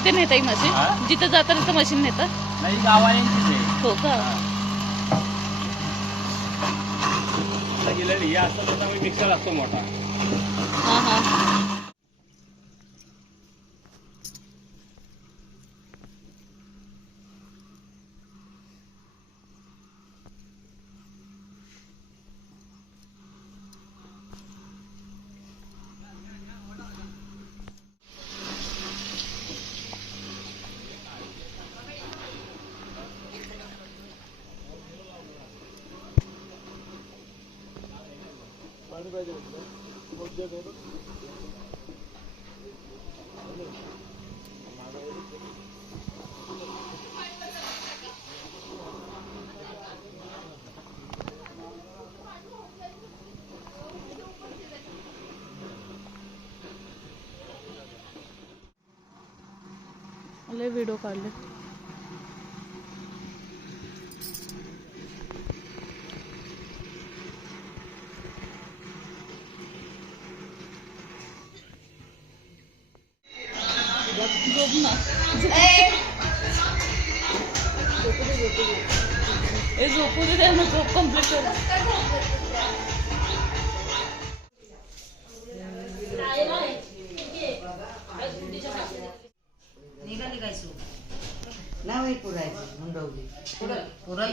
येते नेता ही मशीन? जिथं जातात तिथं मशीन नेतात नाही आहे हो का? गेलेली असतो मोठा. हा हा. लय व्हिडिओ काढले झोप नाही पुरायची मुंडवली.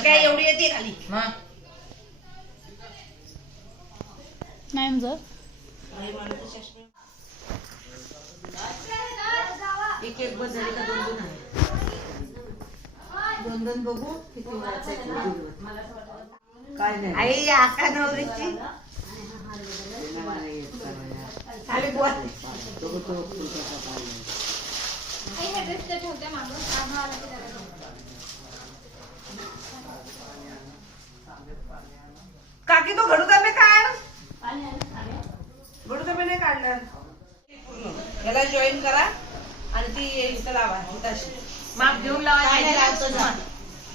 काय एवढी येते खाली? नाही जर एक एक बस झाली का दोन दोन आहे? दोन दोन बघू किती वाचायचं काय नाही. आई आका नवरीची. काकी तो घडू डबे काढ घडू डबे नाही काढणार. पूर्ण याला जॉईन करा आणि ती इथं लावा इथं माप घेऊन लावा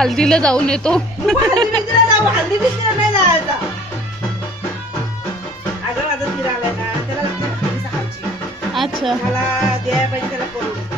हल्दीला जाऊन येतो. हल्दी बिस्तीला जाऊ हल्दी बिस्तीला नाही जायचा अगं माझा तिरा आलाय ना त्याला लागते हल्दी सकाळची अच्छा. मला द्यायला पाहिजे त्याला करून.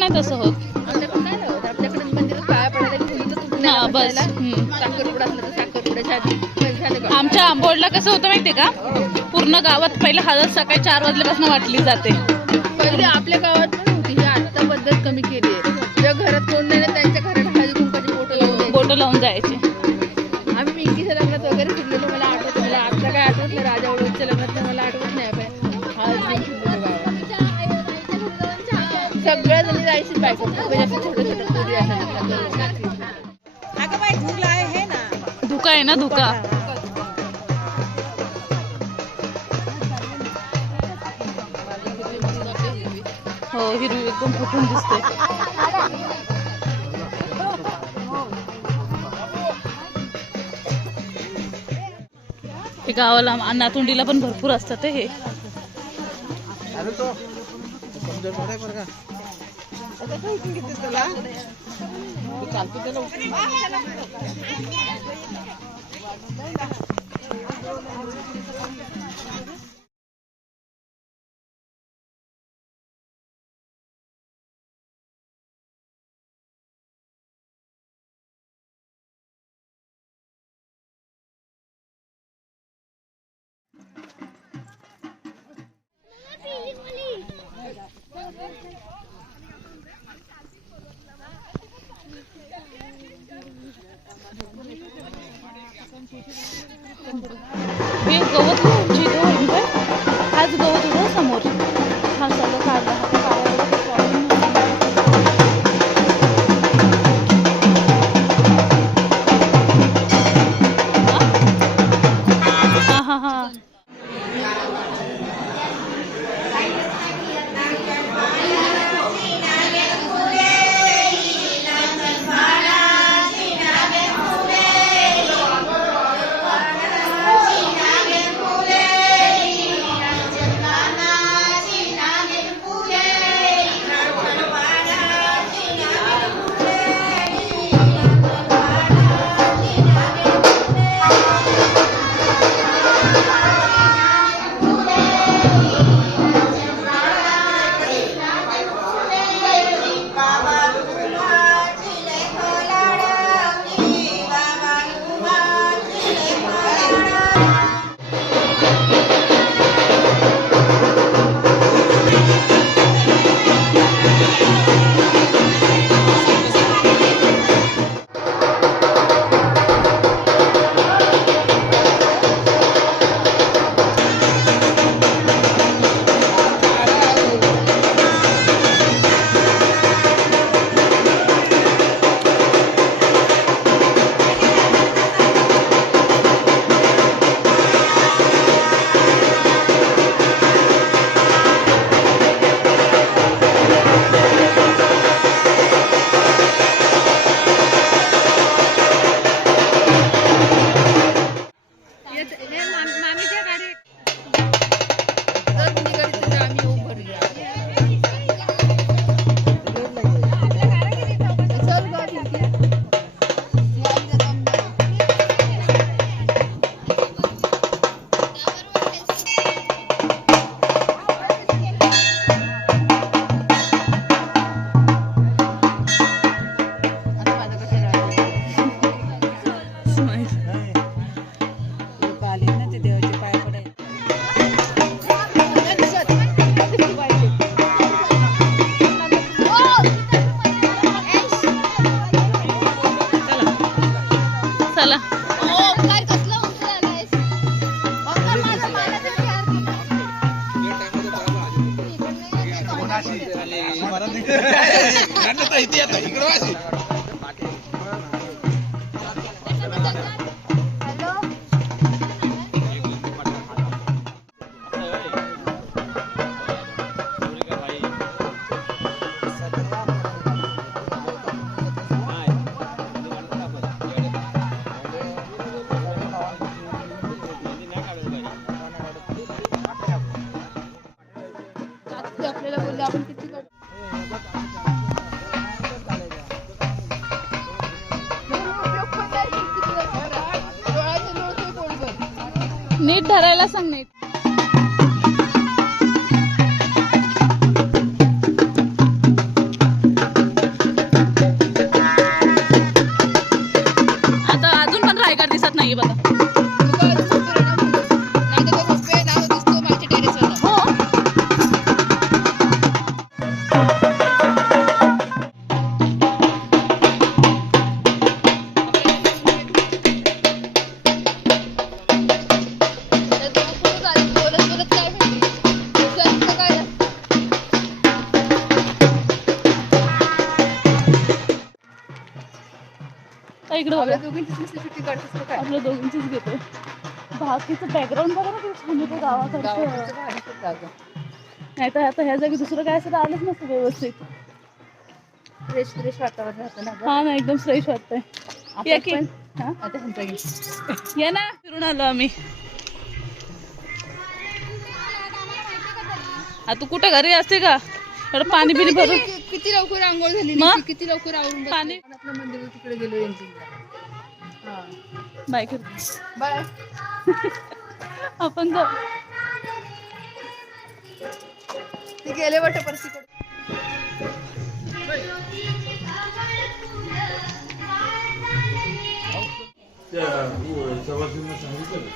मनात असं होत आमच्या आंबोडला कसं होतं माहितीये का? पूर्ण गावात पहिले हजार सकाळी चार वाजल्यापासून वाटली जाते. आपल्या गावात धुका आहे ना धुका. हो हिरवी एकदम फुटून दिसते. गावाला नातुंडीला पण भरपूर असतात हे. चालतो वाशी बाकीचं बॅकग्राऊंड बघा ना किती छान होतं गावाकडचं. नाही तर आता ह्या जागी दुसरं काय असं आलंच नसतं व्यवस्थित. फ्रेश फ्रेश वातावरण ना. हा ना एकदम फ्रेश वाटतंय. या की. हा? आता ह्यांचा घे. या ना फिरून आलो आम्ही. आ, तू कुठे घरी असते का? थोडं पाणी बिनी भरून. किती लवकर आंघोळ झाली मग? नाही, किती लवकर आवरून बसलो. पाणी- आपण आपल्या मंदिरात तिकडे गेलो बाय बाय. आपण जाऊ. ते गेले वाटत परतीकडे सवासींना सांगितलं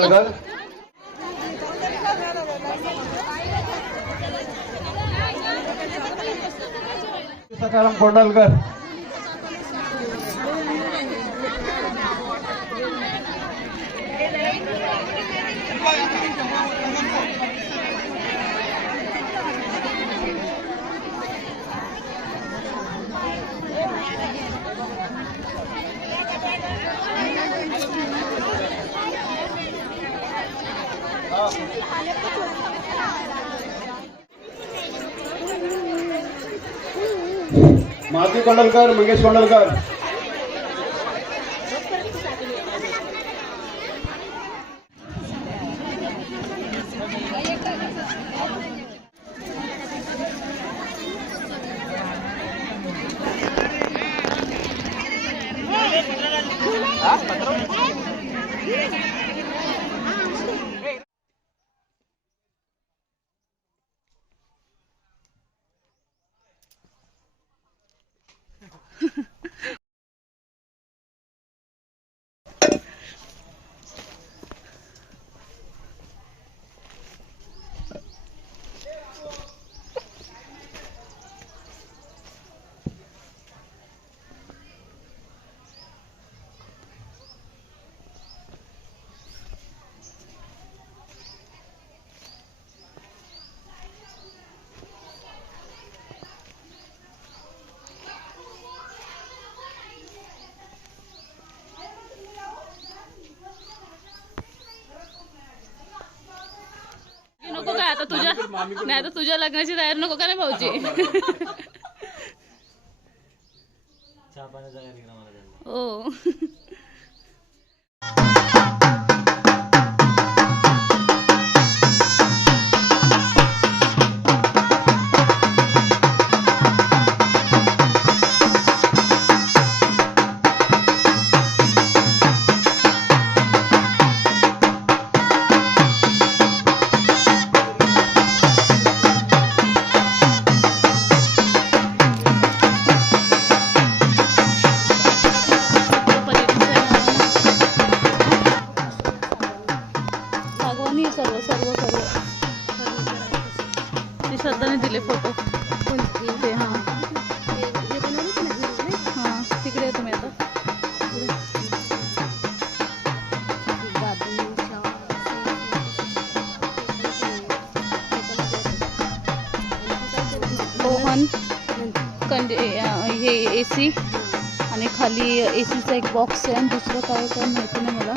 कुंडलकर तुकाराम कोंडलकर मारुती कोंडलकर मंगेश कोंडलकर आता तुझ्या नाही आता तुझ्या लग्नाची तयारी नको का नाही भाऊजी हो. मोहन कंडे हे ए सी आणि खाली ए सीचा एक बॉक्स आहे आणि दुसरं काय काय माहिती नाही मला.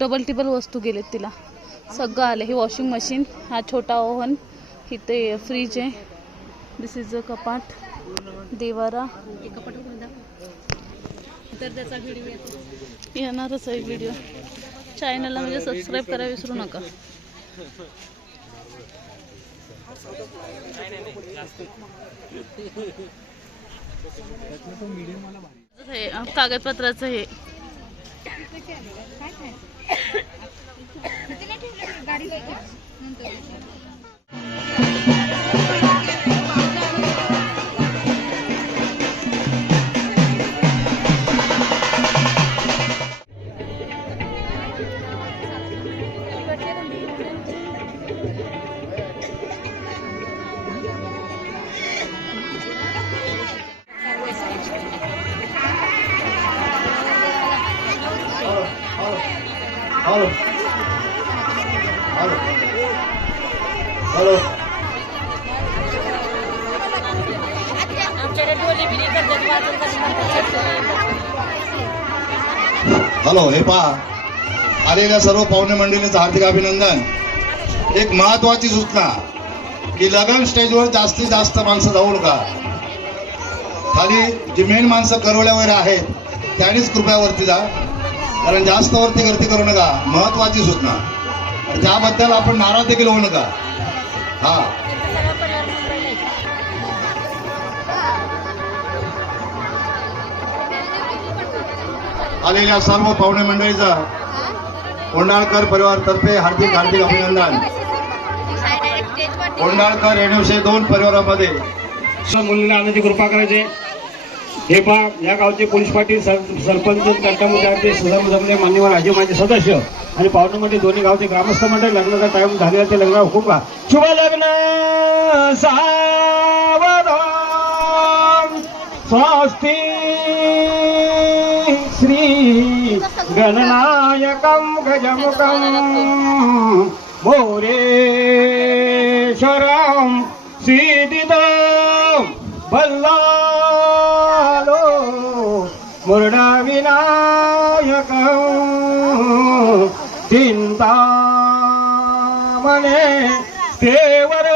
डबल टिबल वस्तू गेलेत तिला. सगळं आलं हे वॉशिंग मशीन हा छोटा ओव्हन इथे फ्रीज आहे. दिस इज अ कपाट. देवारा. तर त्याचा येणारच आहे व्हिडिओ चॅनलला म्हणजे सबस्क्राईब करायला विसरू नका. हे कागदपत्राचं हे. हॅलो आलेल्या सर्व पाहुणे मंडळींचं हार्दिक अभिनंदन. एक महत्वाची सूचना की लग्न स्टेजवर जास्तीत जास्त माणसं जाऊ नका खाली जी मेन माणसं करवल्या वगैरे आहेत त्यांनीच कृपया वरती जा. कारण जास्त वरती गर्दी करू नका. महत्वाची सूचना. आणि त्याबद्दल आपण नाराज देखील होऊ नका. हा. आलेल्या सर्व पाहुणे मंडळीचा कोंडाळकर परिवारातर्फे हार्दिक हार्दिक अभिनंदन. कोंडाळकर रेणुशे दोन परिवारामध्ये. मुलींना आणायची कृपा करायचे. हे पहा या गावचे पोलीस पाटील सर- सरपंच तंटामुख्याचे सुधाम जमले मान्यवर आजी माझे सदस्य आणि पाहुण्यामध्ये दोन्ही गावचे ग्रामस्थ मंडळ लग्नाचा टाइम झालेला ते लग्न हुकूम का शुभ लग्न सावधान. स्वस्ती श्री गणनायकं गजमुखं मोरेश्वरं सीदिदं बल्लालो मुरडा विनायकं चिंतामणे देवर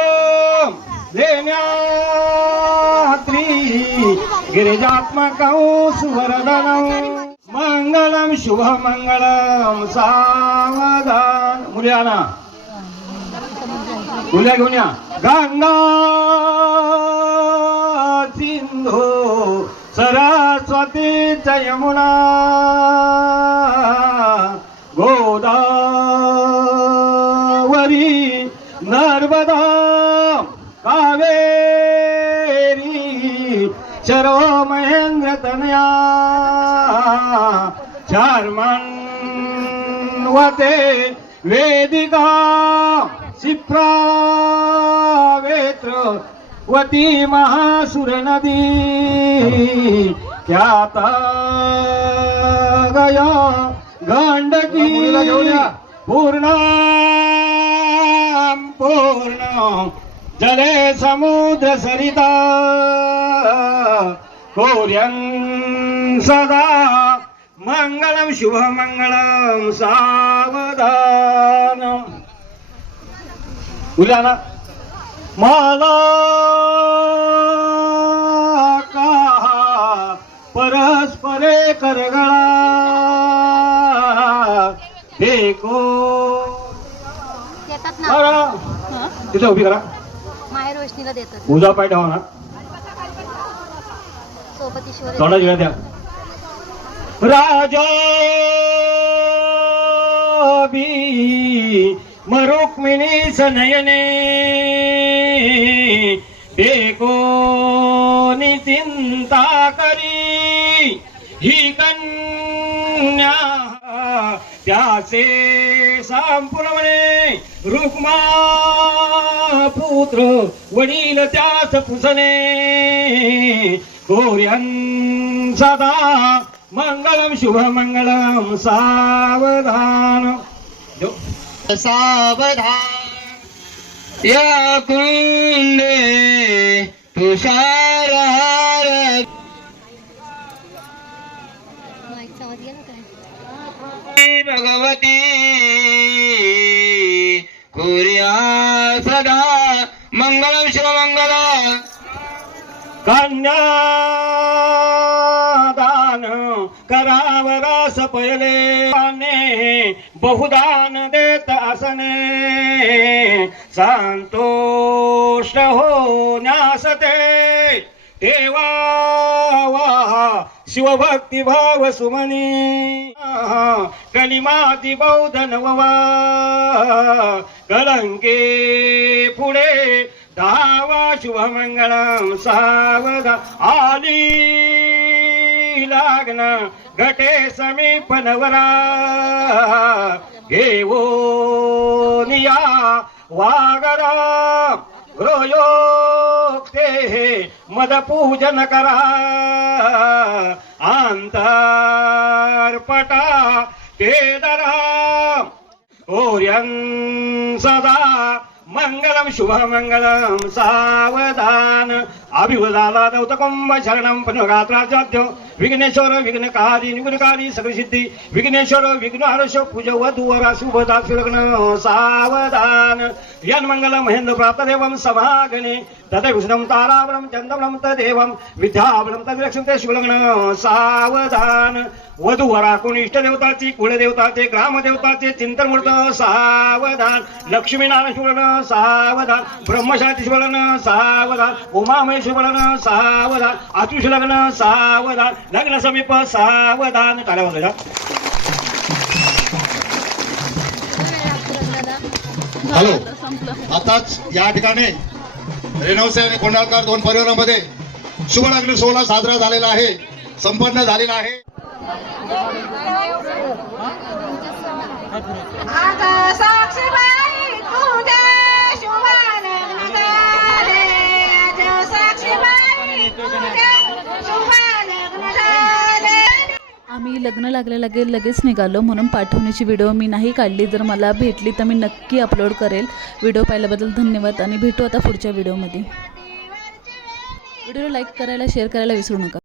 लेण्यात्री गिरिजात्मकं सुवरदनं मंगलम शुभमंगलम सावधान मुल्याना मुल्या घेऊन या गंगा सिंधू सरस्वती च यमुना गोदावरी नर्मदा कावेरी शरो महेंद्र तनया चार्मन्वते वेदिका शिप्रा वेत्र वती महासुर नदी ख्याता गया गंडकी पूर्ण पूर्ण जले समुद्र सरिता कोर्यं सदा मंगलम शुभमंगलम सावधानम उद्या ना मला का परस्परे करगळा देतात तिथे उभी करा माहेर वैष्णीला देतात उजा पाय ठेवा ना सोबत ईश्वर द्या राजा बी मरुक्मिणी सनयने देखो चिंता करी। ही कन्या त्याचे संपूर्णपणे रुक्मा पुत्र वडील त्यास पुसणे कोर्यन सदा मंगलम शुभ मंगलम सावधान जो. सावधान या कुंडे तुषार भगवती कुर्या सदा मंगलम शुभ कन्या करावरास बहुदान देत असने. संतोष हो न्यासते देवा शिवभक्ती भाव सुमनी. कलिमाती बौद्ध नववा कलंके पुढे धावा शुभमंगळम सावधा आली. लाग्न घटे समीप नवरा घेऊनिया वागरा गृहयोक्ते मदपूजन करा. आंतरपटा केदरा ओर्यं सदा मङ्गलं शुभमङ्गलं सावधान. अभिवदालादौतकंब शरणं पुनगात्राजाद्य विघ्नेश्वर विघ्नकारी निगुणकारी सगळसिद्धी विघ्नेश्वर विघ्नहर्ष पूजवधूवरा शुभदा सुलग्न सावधान। यन्मङ्गल महेंद्र प्राप्तदेवं समागणे तदैवृष्णं तारावणं चन्द्रवणं तदेवं विद्यावणं तद्रक्षते शुभलग्न सावधान. वधूवरा कोण इष्टदेवताची कुलदेवताचे ग्रामदेवताचे चिंतनमूर्त सावधान. लक्ष्मीनारायण शुभलन सावधान. ब्रह्मशांती शुभलन सावधान. उमामय शुभलन सावधान. आतुष लग्न सावधान. लग्न समीप सावधान. वाजवायच्या. हॅलो. आताच या ठिकाणी रेणवसे आणि कोंडाळकर दोन परिवारामध्ये शुभ लग्न सोहळा साजरा झालेला आहे. संपन्न झालेला आहे. आता आम्ही लग्न लागल्या लगे लगेच निघालो म्हणून पाठवण्याची व्हिडिओ मी नाही काढली. जर मला भेटली तर मी नक्की अपलोड करेल. व्हिडिओ पाहिल्याबद्दल धन्यवाद आणि भेटू आता पुढच्या व्हिडिओमध्ये व्हिडिओला लाईक करायला शेअर करायला विसरू नका.